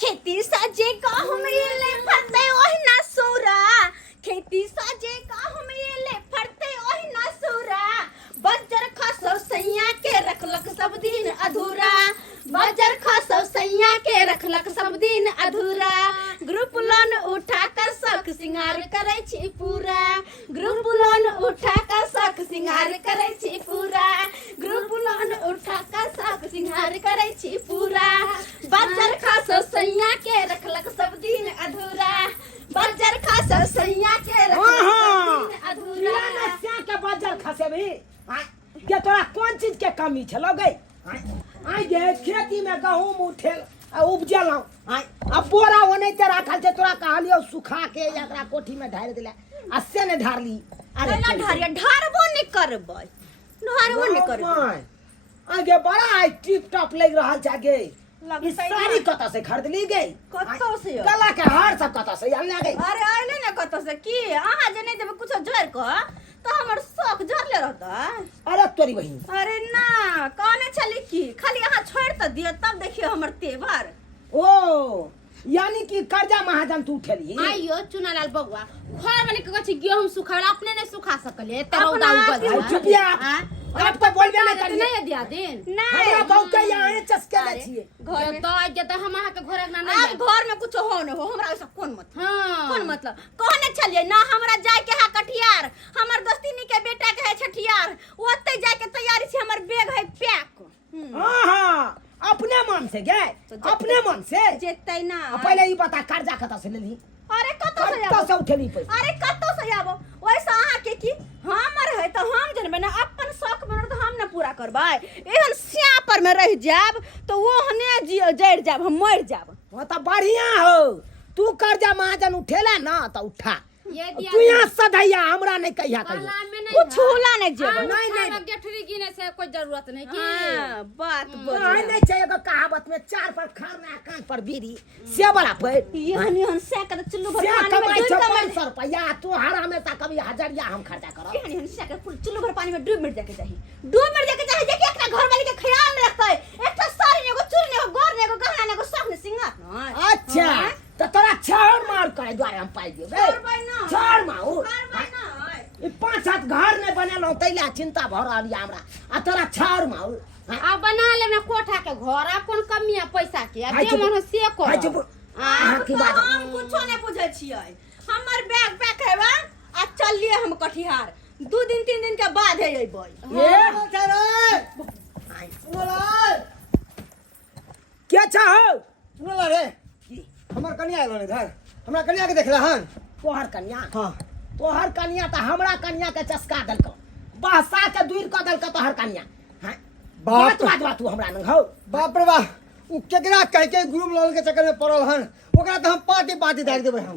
खेती साजे का हम ये ले फरते ओहि ना सूरा खेती साजे का हम ये ले फरते ओहि ना सूरा बजर खसो सैया के रखलक सब दिन अधूरा बजर खसो सैया के रखलक सब दिन अधूरा ग्रुप लोन उठा कर शौक सिंगार करे छी पूरा ग्रुप लोन उठा कर शौक सिंगार करे छी पूरा ग्रुप लोन उठा कर शौक सिंगार करे छी पूरा बजर खसो सैया के रखलक सब दिन अधूरा बजर खसो सैया के रखलक सब दिन अधूरा क्या के बजर खसे भी के तोरा कौन चीज के कमी छलो गई आई गे खेती में गहूम उठेल उपजेलौ आई अब बोरा ओने ते राखल छै तोरा कहलियो सुखा के एकरा कोठी में ढार देले आ से ने ढारली अरे ना ढारिया ढारबो नहीं करबै ढारबो नहीं करबै आगे बड़ा आई टिप टॉप लग रहल छै गे ई सारी कत से खरीद ली गई कत्तो से गला के हार सब कत से आनले गई अरे आइले ने कत्तो से की अहाँ जे नहीं देबे कुछ जोर क तो हमर शौक झरले रहता अरे तोरी बहिन अरे ना कहने छली की खाली अहाँ छोड़ त दियो तब देखियो हमर तेवर ओ यानी कि कर्जा महाजन तू उठेली आइयो चुनालाल बबुआ घर वाले के कछि गेहूं सुखावल अपने ने सुखा सकले त रौदा उगल चुपिया अब तो बोलबे नहीं करिए नहीं दिया दिन नहीं हमरा बहु के यहाँ चस्के ले छिए घर में तो आज त हम अहाँ के घर ना नहीं अब घर में कुछ हो न हो हमरा ऐसा कौन मतलब हां कौन मतलब कहने छलिए ना हमरा जाय के है कटियार हमर दोस्तिनी के बेटा के है छठियार ओते जाय के तैयारी छै हमर बैग है पैक हां हां अपने मन से गे अपने मन से जेतै ना पहले ई बता कर्जा कत से लेली अरे कत्तो से कत से उठेली पैसा अरे कत्तो से आबो वैसा अहाँ के की हमर है तो हम जनबे ना अपन शौक में तो हम ना पूरा करबै एहन स्या पर में रह जाब तो वो हने जड़ जाब हम मर जाब वो तो बढ़िया हो तू कर्जा महाजन उठेला ना तो उठा ये दिया तू यहाँ सधैया हमरा नहीं कहिया कहियो कला में नहीं कुछ होला नहीं जेब नहीं नहीं गेठरी गिने से कोई जरूरत नहीं की हां बात बोल नहीं नहीं चाहिए एगो कहावत में चार पर खाना कान पर बीड़ी से बड़ा पर यहनी हन से के चुल्लू भर से पानी में कमाई डूब छ के 500 रुपया तू हर हमेशा कभी हजारिया हम खर्चा करब यहनी हन से के चुल्लू भर पानी में डूब मर जाके चाहिए डूब मर जाके चाहिए कि एकरा घर वाली के ख्याल में रखतै एकटा साड़ी ने एगो चुन्नी एगो गोर ने एगो गहना ने एगो सब ने सिंगार न अच्छा तो तोरा छाड़ मार करे द्वारे हम पाई दियो करबै ना छाड़ मार करबै ना ई 5-7 घर ने बनेलो तैला चिंता भ रहल हमरा आ तोरा छाड़ मार आ बना लेना कोठा के घर अपन कमी है पैसा के आ जे मन से हाय कर चुप आ की बात हम कुछो नहीं बुझै छियै हमर बैग पैक हेबा आ चलिए हम कटिहार 2 दिन 3 दिन के बाद है अइबै ये बेचारे सुनला क्या चाहो सुनला रे हमर कन्या आइलो इधर हमरा कन्या के देखला हन तोहर कन्या हां तोहर कन्या त हमरा कन्या के चस्का दलको बहसा के दूर क दलको तोहर कन्या हां बात बात तू हमरा न हो बाप रे बाप उ केकरा कह के ग्रुप लोन के चक्कर में पड़ल हन ओकरा त हम पार्टी दाग देबै हम